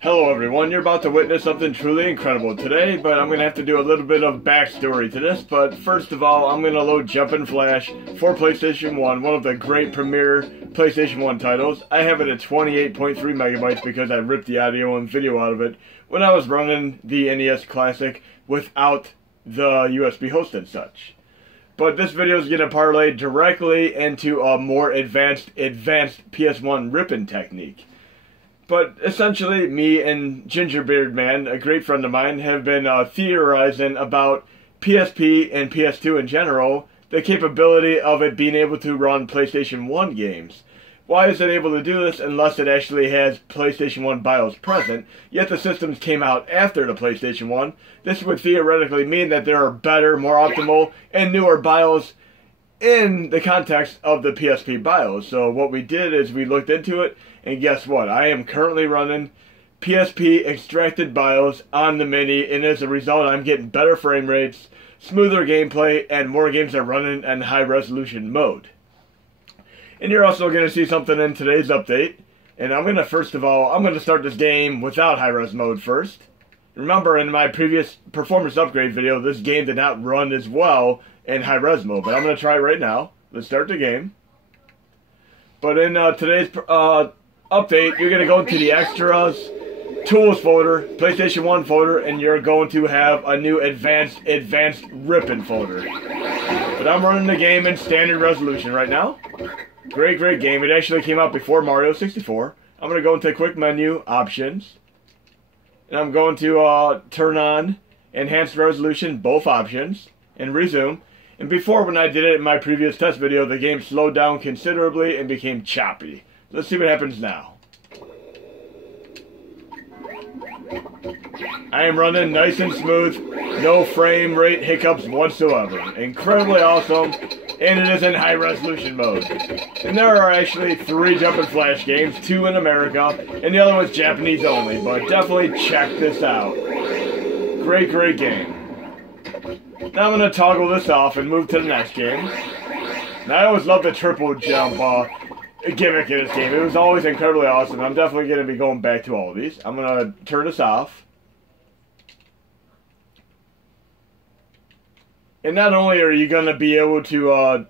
Hello everyone, you're about to witness something truly incredible today, but I'm going to have to do a little bit of backstory to this. But first of all, I'm going to load Jumpin' Flash for PlayStation 1, one of the great premier PlayStation 1 titles. I have it at 28.3 megabytes because I ripped the audio and video out of it when I was running the NES Classic without the USB host and such. But this video is going to parlay directly into a more advanced PS1 ripping technique. But essentially, me and Gingerbeardman, a great friend of mine, have been theorizing about PSP and PS2 in general, the capability of it being able to run PlayStation 1 games. Why is it able to do this unless it actually has PlayStation 1 BIOS present, yet the systems came out after the PlayStation 1? This would theoretically mean that there are better, more optimal, and newer BIOS in the context of the PSP BIOS. So what we did is we looked into it, and guess what? I am currently running PSP extracted BIOS on the Mini, and as a result I'm getting better frame rates, smoother gameplay, and more games are running in high resolution mode. And you're also going to see something in today's update, and I'm going to start this game without high res mode first. Remember, in my previous performance upgrade video, this game did not run as well in high res mode, but I'm going to try it right now. Let's start the game. But in today's update, you're going to go into the Extras, Tools folder, PlayStation 1 folder, and you're going to have a new Advanced Rippin' folder. But I'm running the game in standard resolution right now. Great game. It actually came out before Mario 64. I'm going to go into Quick Menu, Options, and I'm going to turn on Enhanced Resolution, both options, and resume. And before, when I did it in my previous test video, the game slowed down considerably and became choppy. Let's see what happens now. I am running nice and smooth, no frame rate hiccups whatsoever. Incredibly awesome, and it is in high resolution mode. And there are actually 3 Jumpin' Flash games, 2 in America, and the other one's Japanese only, but definitely check this out. Great game. Now I'm going to toggle this off and move to the next game. Now I always love the triple jump gimmick in this game. It was always incredibly awesome. I'm definitely going to be going back to all of these. I'm going to turn this off. And not only are you going to be able to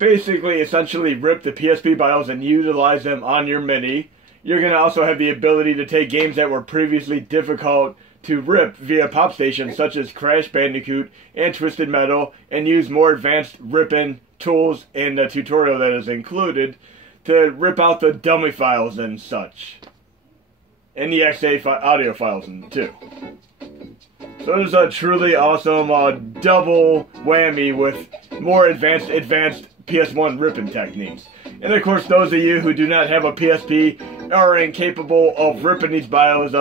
essentially rip the PSP BIOS and utilize them on your Mini, you're going to also have the ability to take games that were previously difficult to rip via pop stations such as Crash Bandicoot and Twisted Metal, and use more advanced ripping tools in the tutorial that is included to rip out the dummy files and such, and the XA audio files too. So there's a truly awesome double whammy with more advanced PS1 ripping techniques. And of course, those of you who do not have a PSP are incapable of ripping these BIOS,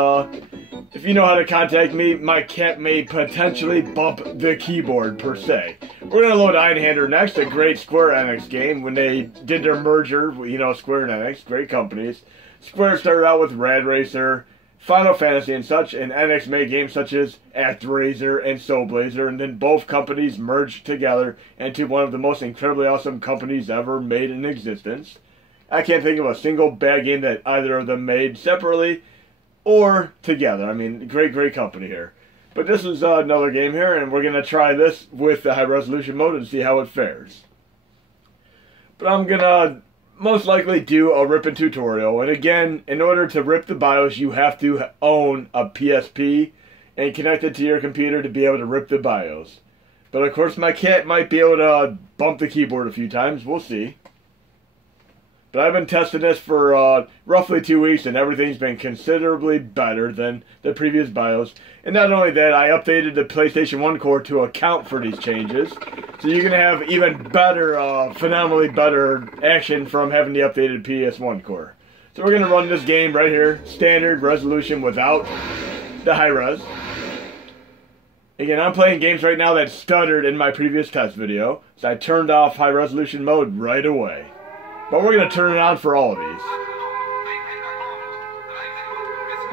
if you know how to contact me, my cat may potentially bump the keyboard per se. We're going to load Einhander next, a great Square Enix game. When they did their merger, you know, Square and Enix, great companies. Square started out with Rad Racer, Final Fantasy and such, and Enix made games such as ActRaiser and Soul Blazer, and then both companies merged together into one of the most incredibly awesome companies ever made in existence. I can't think of a single bad game that either of them made separately or together. I mean, great company here. But this is another game here, and we're going to try this with the high resolution mode and see how it fares. But I'm going to most likely do a ripping tutorial. And again, in order to rip the BIOS, you have to own a PSP and connect it to your computer to be able to rip the BIOS. But of course, my cat might be able to bump the keyboard a few times. We'll see. But I've been testing this for roughly 2 weeks, and everything's been considerably better than the previous BIOS. And not only that, I updated the PlayStation 1 Core to account for these changes. So you're going to have even better, phenomenally better action from having the updated PS1 Core. So we're going to run this game right here, standard resolution without the high res. Again, I'm playing games right now that stuttered in my previous test video, so I turned off high resolution mode right away. But we're going to turn it on for all of these.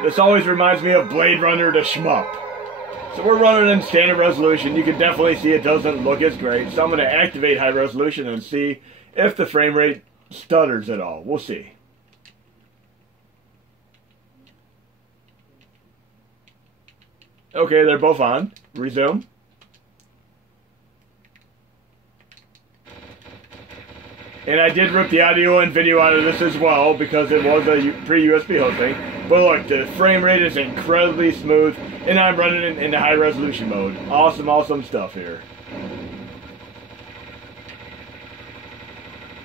This always reminds me of Blade Runner the Shmup. So we're running in standard resolution. You can definitely see it doesn't look as great. So I'm going to activate high resolution and see if the frame rate stutters at all. We'll see. Okay, they're both on. Resume. And I did rip the audio and video out of this as well because it was a pre-USB hosting. But look, the frame rate is incredibly smooth, and I'm running it in the high resolution mode. Awesome, awesome stuff here.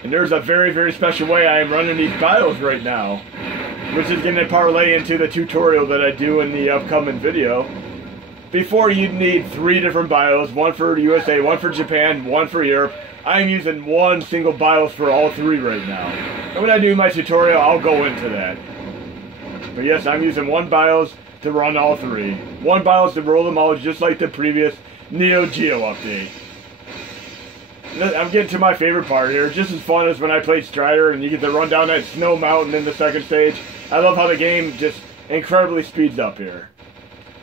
And there's a very, very special way I am running these BIOS right now, which is going to parlay into the tutorial that I do in the upcoming video. Before, you'd need 3 different BIOS, one for USA, one for Japan, one for Europe. I'm using one single BIOS for all 3 right now. And when I do my tutorial, I'll go into that. But yes, I'm using one BIOS to run all 3. One BIOS to roll them all, just like the previous Neo Geo update. I'm getting to my favorite part here. Just as fun as when I played Strider and you get to run down that snow mountain in the second stage. I love how the game just incredibly speeds up here.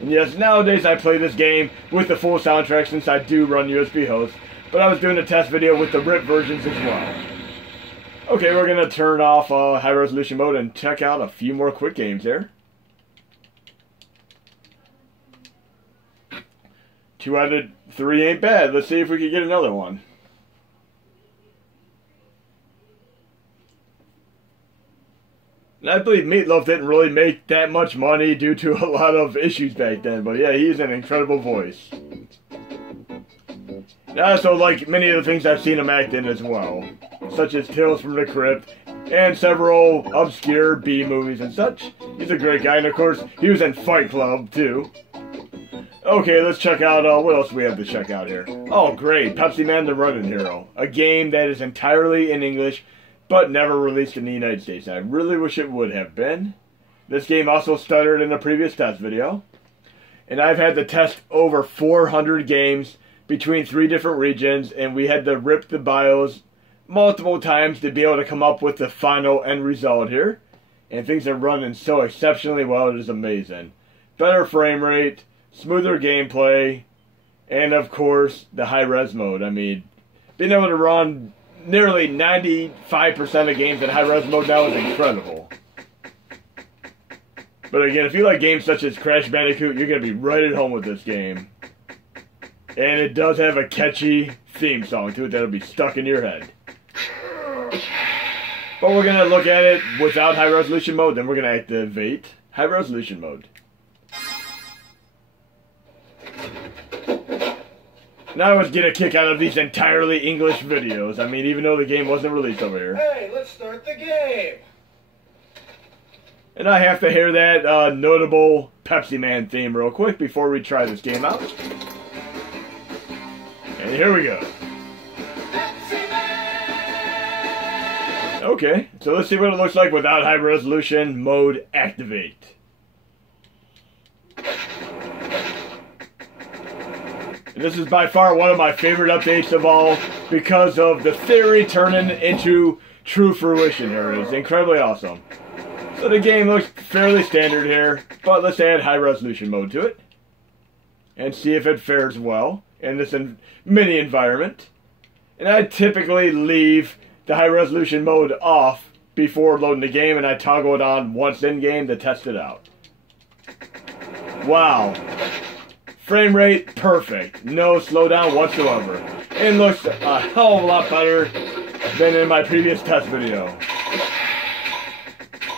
And yes, nowadays I play this game with the full soundtrack since I do run USB hosts. But I was doing a test video with the RIP versions as well. Okay, we're going to turn off high resolution mode and check out a few more quick games here. 2 out of 3 ain't bad. Let's see if we can get another one. And I believe Meatloaf didn't really make that much money due to a lot of issues back then. But yeah, he's an incredible voice. And I also like many of the things I've seen him act in as well. Such as Tales from the Crypt and several obscure B movies and such. He's a great guy. And of course, he was in Fight Club too. Okay, let's check out, what else do we have to check out here? Oh great, Pepsiman the Running Hero. A game that is entirely in English, but never released in the United States. I really wish it would have been. This game also stuttered in a previous test video. And I've had to test over 400 games between 3 different regions, and we had to rip the BIOS multiple times to be able to come up with the final end result here. And things are running so exceptionally well, it is amazing. Better frame rate, smoother gameplay, and of course, the high-res mode. I mean, being able to run nearly 95% of games in high-res mode now is incredible. But again, if you like games such as Crash Bandicoot, you're going to be right at home with this game. And it does have a catchy theme song to it that'll be stuck in your head. But we're going to look at it without high resolution mode, then we're going to activate high resolution mode. Now I always get a kick out of these entirely English videos. I mean, even though the game wasn't released over here. Hey, let's start the game! And I have to hear that notable Pepsiman theme real quick before we try this game out. And here we go. Okay, so let's see what it looks like without high resolution mode activate. And this is by far one of my favorite updates of all because of the theory turning into true fruition here. It's incredibly awesome. So the game looks fairly standard here, but let's add high resolution mode to it and see if it fares well in this mini environment. And I typically leave the high resolution mode off before loading the game, and I toggle it on once in game to test it out. Wow. Frame rate perfect. No slowdown whatsoever. It looks a hell of a lot better than in my previous test video.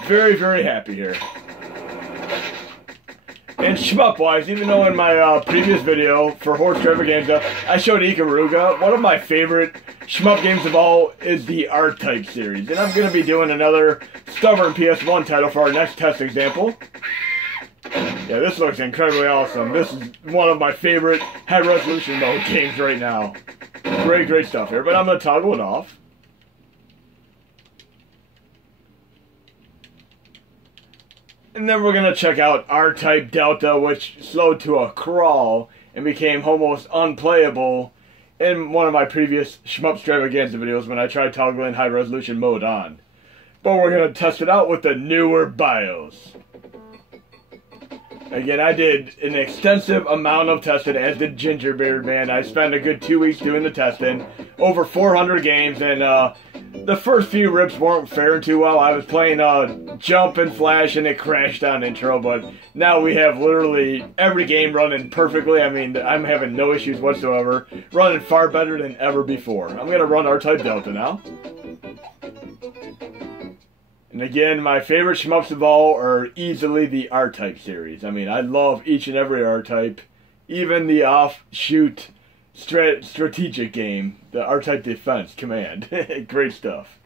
Very, very happy here. And shmup-wise, even though in my previous video for Horse Extravaganza, I showed Ikaruga, one of my favorite shmup games of all is the R-Type series. And I'm going to be doing another stubborn PS1 title for our next test example. Yeah, this looks incredibly awesome. This is one of my favorite high-resolution mode games right now. Great, great stuff here, but I'm going to toggle it off. And then we're going to check out R-Type Delta, which slowed to a crawl and became almost unplayable in one of my previous Shmup Extravaganza videos when I tried toggling high resolution mode on. But we're going to test it out with the newer BIOS. Again, I did an extensive amount of testing, as did Gingerbeardman. I spent a good 2 weeks doing the testing, over 400 games, and The first few rips weren't faring too well. I was playing Jump and Flash and it crashed on intro, but now we have literally every game running perfectly. I mean, I'm having no issues whatsoever. Running far better than ever before. I'm going to run R-Type Delta now. And again, my favorite shmups of all are easily the R-Type series. I mean, I love each and every R-Type. Even the offshoot strategic game, the R-Type Defense Command. Great stuff.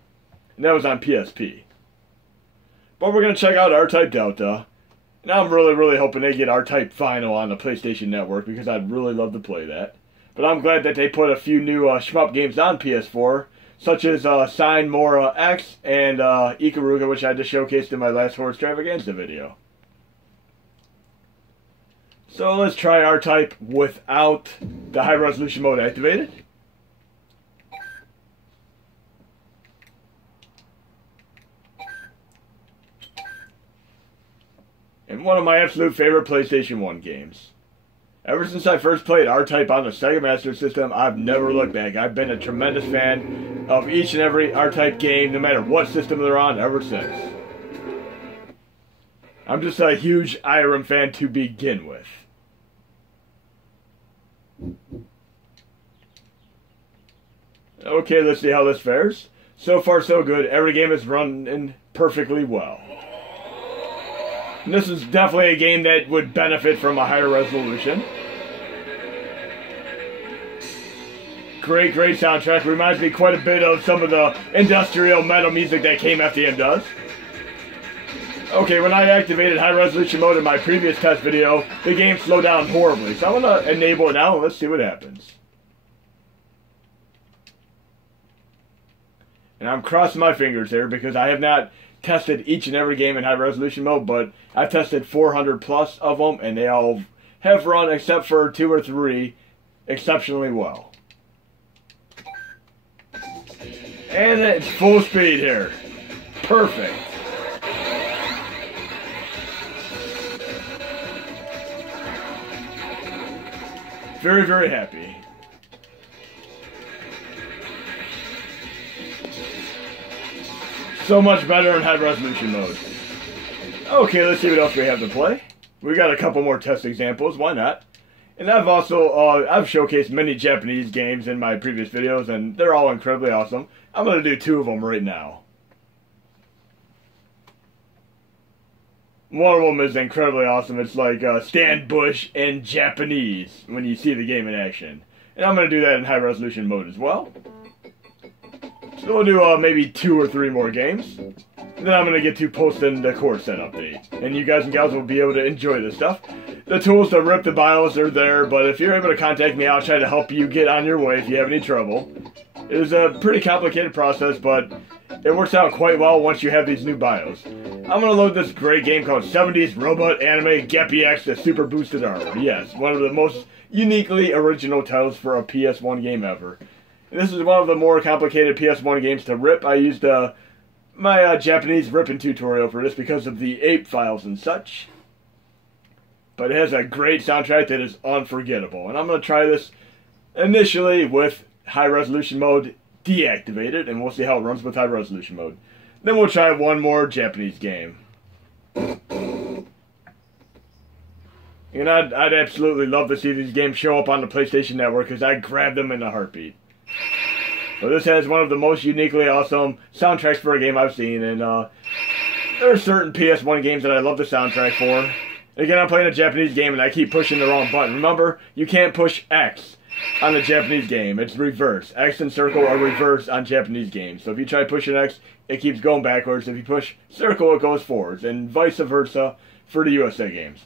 And that was on PSP. But we're going to check out R-Type Delta. And I'm really hoping they get R-Type Final on the PlayStation Network because I'd really love to play that. But I'm glad that they put a few new shmup games on PS4, such as Sign Mora X and Ikaruga, which I just showcased in my last Horse Extravaganza video. So let's try R-Type without the high resolution mode activated. And one of my absolute favorite PlayStation 1 games. Ever since I first played R-Type on the Sega Master System, I've never looked back. I've been a tremendous fan of each and every R-Type game, no matter what system they're on, ever since. I'm just a huge Irem fan to begin with. Okay, let's see how this fares. So far, so good. Every game is running perfectly well. And this is definitely a game that would benefit from a higher resolution. Great soundtrack. Reminds me quite a bit of some of the industrial metal music that KMFDM does. Okay, when I activated high resolution mode in my previous test video, the game slowed down horribly. So I'm going to enable it now and let's see what happens. And I'm crossing my fingers here because I have not tested each and every game in high resolution mode, but I've tested 400 plus of them and they all have run, except for 2 or 3, exceptionally well. And it's full speed here. Perfect. Very happy. So much better in high resolution mode. Okay, let's see what else we have to play. We got a couple more test examples, why not? And I've also, I've showcased many Japanese games in my previous videos, and they're all incredibly awesome. I'm going to do 2 of them right now. One of them is incredibly awesome. It's like Stan Bush in Japanese when you see the game in action. And I'm going to do that in high resolution mode as well. So we'll do maybe 2 or 3 more games. And then I'm going to get to posting the core set update. And you guys and gals will be able to enjoy this stuff. The tools to rip the BIOS are there, but if you're able to contact me, I'll try to help you get on your way if you have any trouble. It is a pretty complicated process, but it works out quite well once you have these new BIOS. I'm going to load this great game called 70s Robot Anime Geppy-X, the Super Boosted Armor. Yes, one of the most uniquely original titles for a PS1 game ever. And this is one of the more complicated PS1 games to rip. I used my Japanese ripping tutorial for this because of the ape files and such. But it has a great soundtrack that is unforgettable. And I'm going to try this initially with high resolution mode deactivated, and we'll see how it runs with high resolution mode. Then we'll try one more Japanese game. And I'd absolutely love to see these games show up on the PlayStation Network because I'd grab them in a heartbeat. But this has one of the most uniquely awesome soundtracks for a game I've seen, and there are certain PS1 games that I love the soundtrack for. Again, I'm playing a Japanese game and I keep pushing the wrong button. Remember, you can't push X on the Japanese game. It's reverse. X and circle are reverse on Japanese games. So if you try pushing X, it keeps going backwards. If you push circle, it goes forwards, and vice versa for the USA games.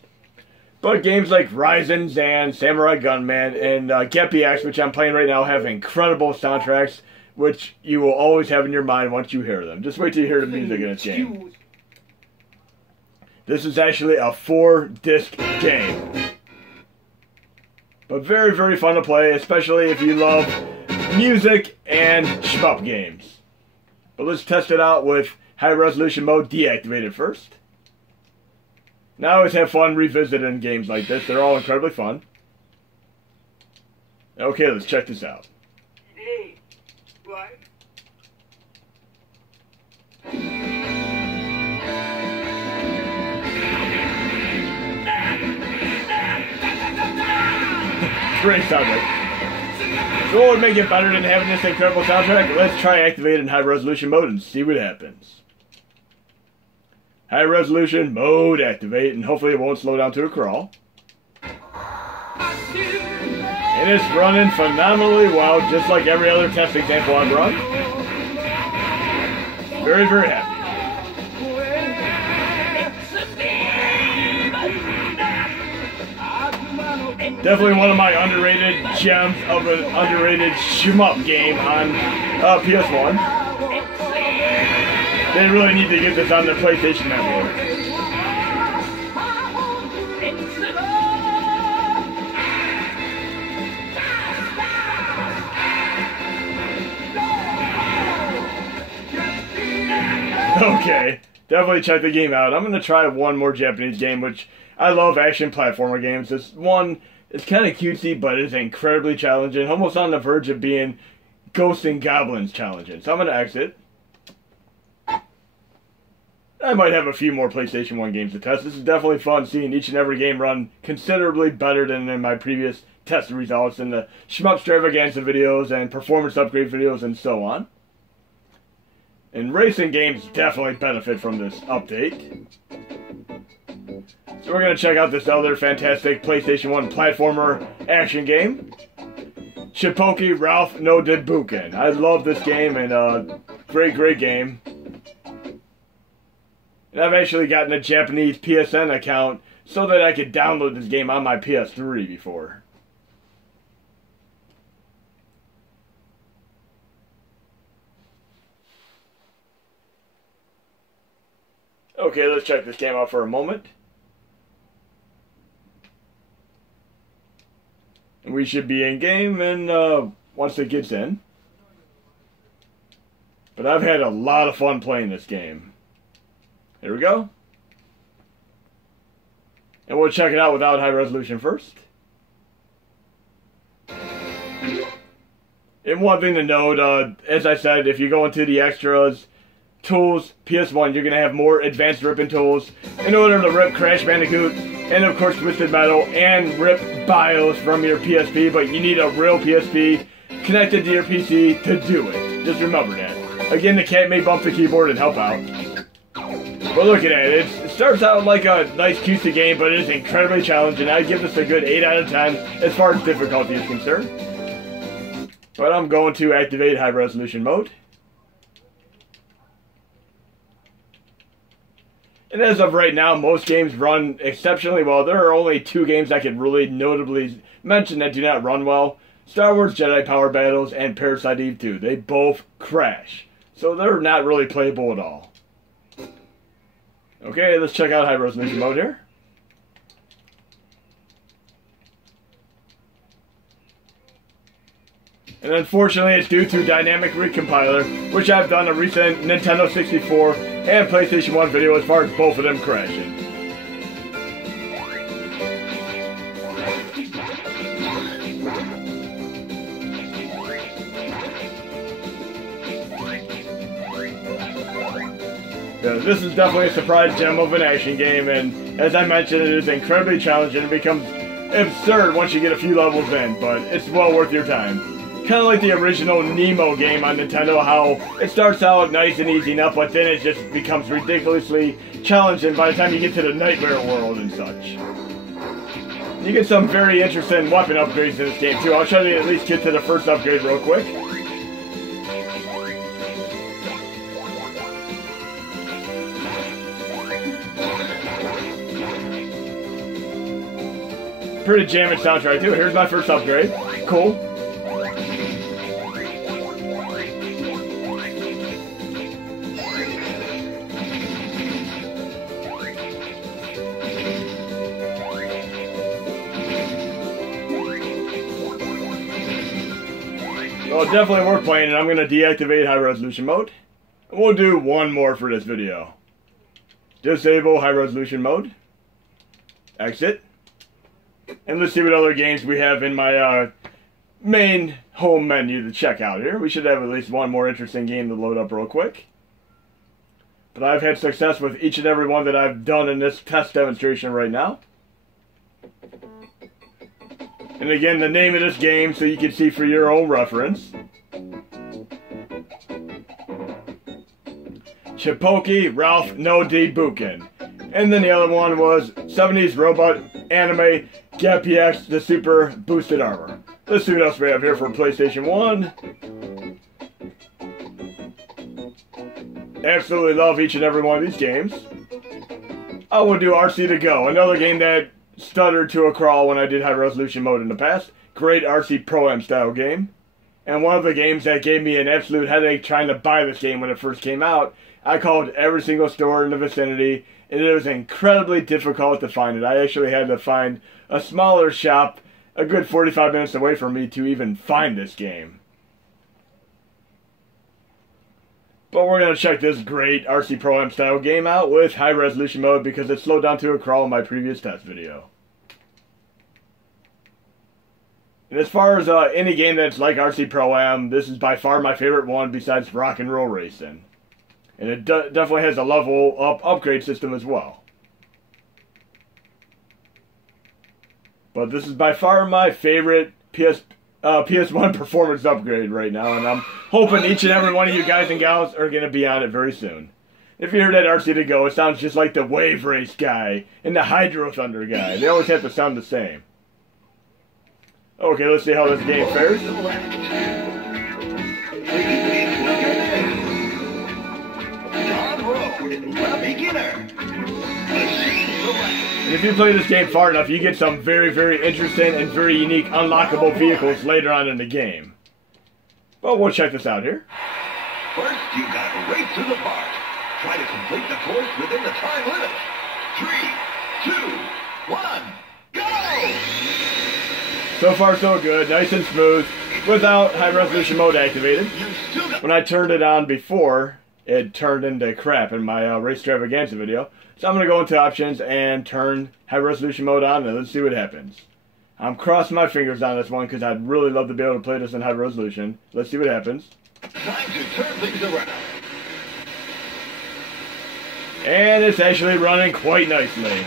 But games like Ryzen, Zan, Samurai Gunman, and Geppy-X, which I'm playing right now, have incredible soundtracks, which you will always have in your mind once you hear them. Just wait till you hear the music in this game. This is actually a 4-disc game. But very fun to play, especially if you love music and shmup games. But let's test it out with high resolution mode deactivated first. Now I always have fun revisiting games like this. They're all incredibly fun. Okay, let's check this out. Hey, what? great soundtrack. So what would make it better than having this incredible soundtrack? Let's try activating high resolution mode and see what happens. High resolution mode activate, and hopefully it won't slow down to a crawl. And it's running phenomenally well, just like every other test example I've run. Very, very happy. Definitely one of my underrated gems of an underrated shmup game on PS1. They really need to get this on the PlayStation Network. Okay, definitely check the game out. I'm going to try one more Japanese game, which I love action platformer games. This one is kind of cutesy, but it's incredibly challenging, almost on the verge of being Ghosts and Goblins challenging. So I'm going to exit. I might have a few more PlayStation 1 games to test. This is definitely fun seeing each and every game run considerably better than in my previous test results in the Shmup Extravaganza videos and performance upgrade videos and so on. And racing games definitely benefit from this update. So we're going to check out this other fantastic PlayStation 1 platformer action game. Shippoke Ralph no Denbuken. I love this game, and great game. And I've actually gotten a Japanese PSN account so that I could download this game on my PS3 before. Okay, let's check this game out for a moment. And we should be in game and once it gets in. But I've had a lot of fun playing this game. Here we go. And we'll check it out without high resolution first. And one thing to note, as I said, if you go into the extras, tools, PS1, you're going to have more advanced ripping tools in order to rip Crash Bandicoot, and of course Twisted Metal, and rip BIOS from your PSP, but you need a real PSP connected to your PC to do it. Just remember that. Again, the cat may bump the keyboard and help out. But look at it. It starts out like a nice cutesy game, but it is incredibly challenging. I'd give this a good 8 out of 10 as far as difficulty is concerned. But I'm going to activate high resolution mode. And as of right now, most games run exceptionally well. There are only 2 games I could really notably mention that do not run well. Star Wars Jedi Power Battles and Parasite Eve 2. They both crash. So they're not really playable at all. Okay, let's check out high resolution mode here. And unfortunately, it's due to dynamic recompiler, which I've done a recent Nintendo 64 and PlayStation 1 video as far as both of them crashing. Yeah, this is definitely a surprise gem of an action game, and as I mentioned, it is incredibly challenging. It becomes absurd once you get a few levels in, but it's well worth your time. Kind of like the original Nemo game on Nintendo, how it starts out nice and easy enough, but then it just becomes ridiculously challenging by the time you get to the Nightmare World and such. You get some very interesting weapon upgrades in this game too. I'll try to at least get to the first upgrade real quick. Pretty jamming soundtrack too. Here's my first upgrade. Cool. Well, definitely worth playing, and I'm going to deactivate high resolution mode. And we'll do one more for this video. Disable high resolution mode. Exit. And let's see what other games we have in my main home menu to check out here. We should have at least one more interesting game to load up real quick. But I've had success with each and every one that I've done in this test demonstration right now. And again, the name of this game so you can see for your own reference. Chipoki Ralph No D Bukin. And then the other one was 70s robot anime Geppy-X, the super boosted armor. Let's see what else we have here for PlayStation 1. Absolutely love each and every one of these games. I will do RC to Go, another game that stuttered to a crawl when I did high resolution mode in the past. Great RC Pro-Am style game. And one of the games that gave me an absolute headache trying to buy this game when it first came out. I called every single store in the vicinity, and it was incredibly difficult to find it. I actually had to find a smaller shop a good 45 minutes away from me to even find this game. But we're going to check this great RC Pro-Am style game out with high resolution mode because it slowed down to a crawl in my previous test video. And as far as any game that's like RC Pro-Am, this is by far my favorite one besides Rock and Roll Racing. And it definitely has a level up upgrade system as well. But this is by far my favorite PS1 performance upgrade right now, and I'm hoping each and every one of you guys and gals are going to be on it very soon. If you hear that RC to Go, it sounds just like the Wave Race guy and the Hydro Thunder guy. They always have to sound the same. Okay, let's see how this game fares. And if you play this game far enough, you get some very, very interesting and very unique unlockable vehicles later on in the game. Well, we'll check this out here. First, you gotta race to the park. Try to complete the course within the time limit. 3, 2, 1, go! So far, so good. Nice and smooth, without high resolution mode activated. When I turned it on before, it turned into crap in my race extravaganza video. So I'm going to go into options and turn high resolution mode on, and let's see what happens. I'm crossing my fingers on this one because I'd really love to be able to play this in high resolution. Let's see what happens. Time to turn things around. And it's actually running quite nicely.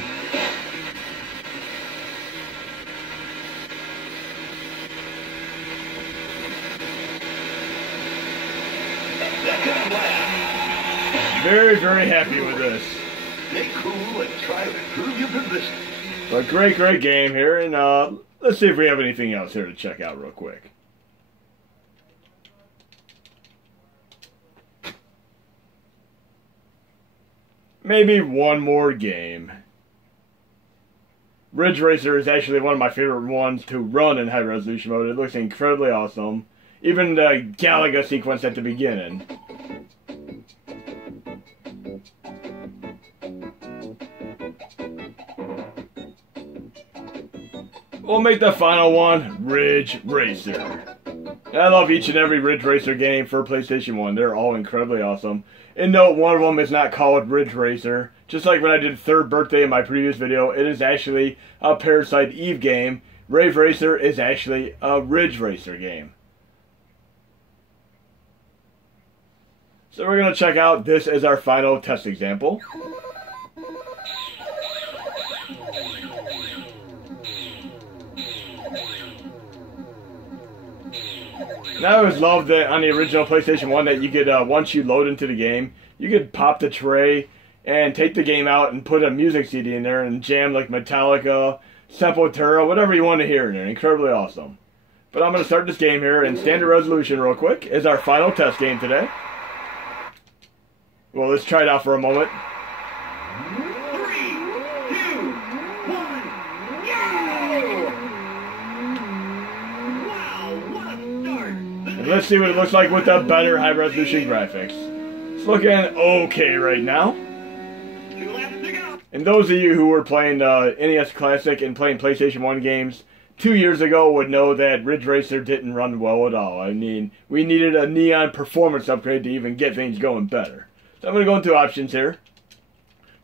Very, very happy with this. Stay cool and try to improve your position. But great, great game here, and let's see if we have anything else here to check out real quick. Maybe one more game. Ridge Racer is actually one of my favorite ones to run in high resolution mode. It looks incredibly awesome. Even the Galaga sequence at the beginning. We'll make the final one Ridge Racer. And I love each and every Ridge Racer game for PlayStation 1. They're all incredibly awesome. And note, one of them is not called Ridge Racer. Just like when I did Third Birthday in my previous video, it is actually a Parasite Eve game. Rave Racer is actually a Ridge Racer game. So we're going to check out this as our final test example. And I always loved that on the original PlayStation 1 that you could, once you load into the game, you could pop the tray and take the game out and put a music CD in there and jam like Metallica, Sepultura, whatever you want to hear in there. Incredibly awesome. But I'm going to start this game here in standard resolution real quick as our final test game today. Well, let's try it out for a moment. 3, 2, 1, go! Wow, what a start! And let's see what it looks like with the better high-resolution graphics. It's looking okay right now. 2 laps to go. And those of you who were playing NES Classic and playing PlayStation 1 games 2 years ago would know that Ridge Racer didn't run well at all. I mean, we needed a neon performance upgrade to even get things going better. So I'm going to go into options here.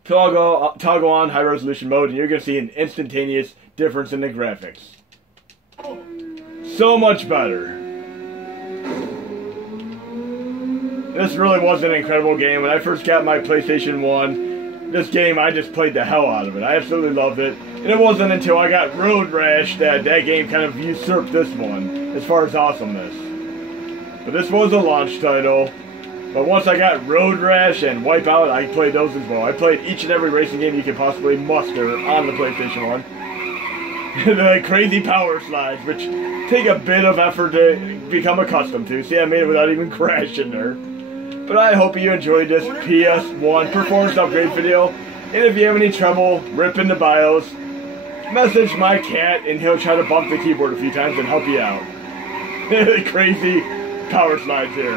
Toggle on high resolution mode, and you're going to see an instantaneous difference in the graphics. So much better. This really was an incredible game. When I first got my PlayStation 1, this game, I just played the hell out of it. I absolutely loved it. And it wasn't until I got Road Rash that that game kind of usurped this one, as far as awesomeness. But this was a launch title. But once I got Road Rash and Wipeout, I played those as well. I played each and every racing game you could possibly muster on the PlayStation 1. The crazy power slides, which take a bit of effort to become accustomed to. See, I made it without even crashing there. But I hope you enjoyed this PS1 performance upgrade video. And if you have any trouble ripping the BIOS, message my cat and he'll try to bump the keyboard a few times and help you out. Crazy power slides here.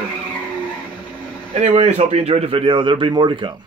Anyways, hope you enjoyed the video. There'll be more to come.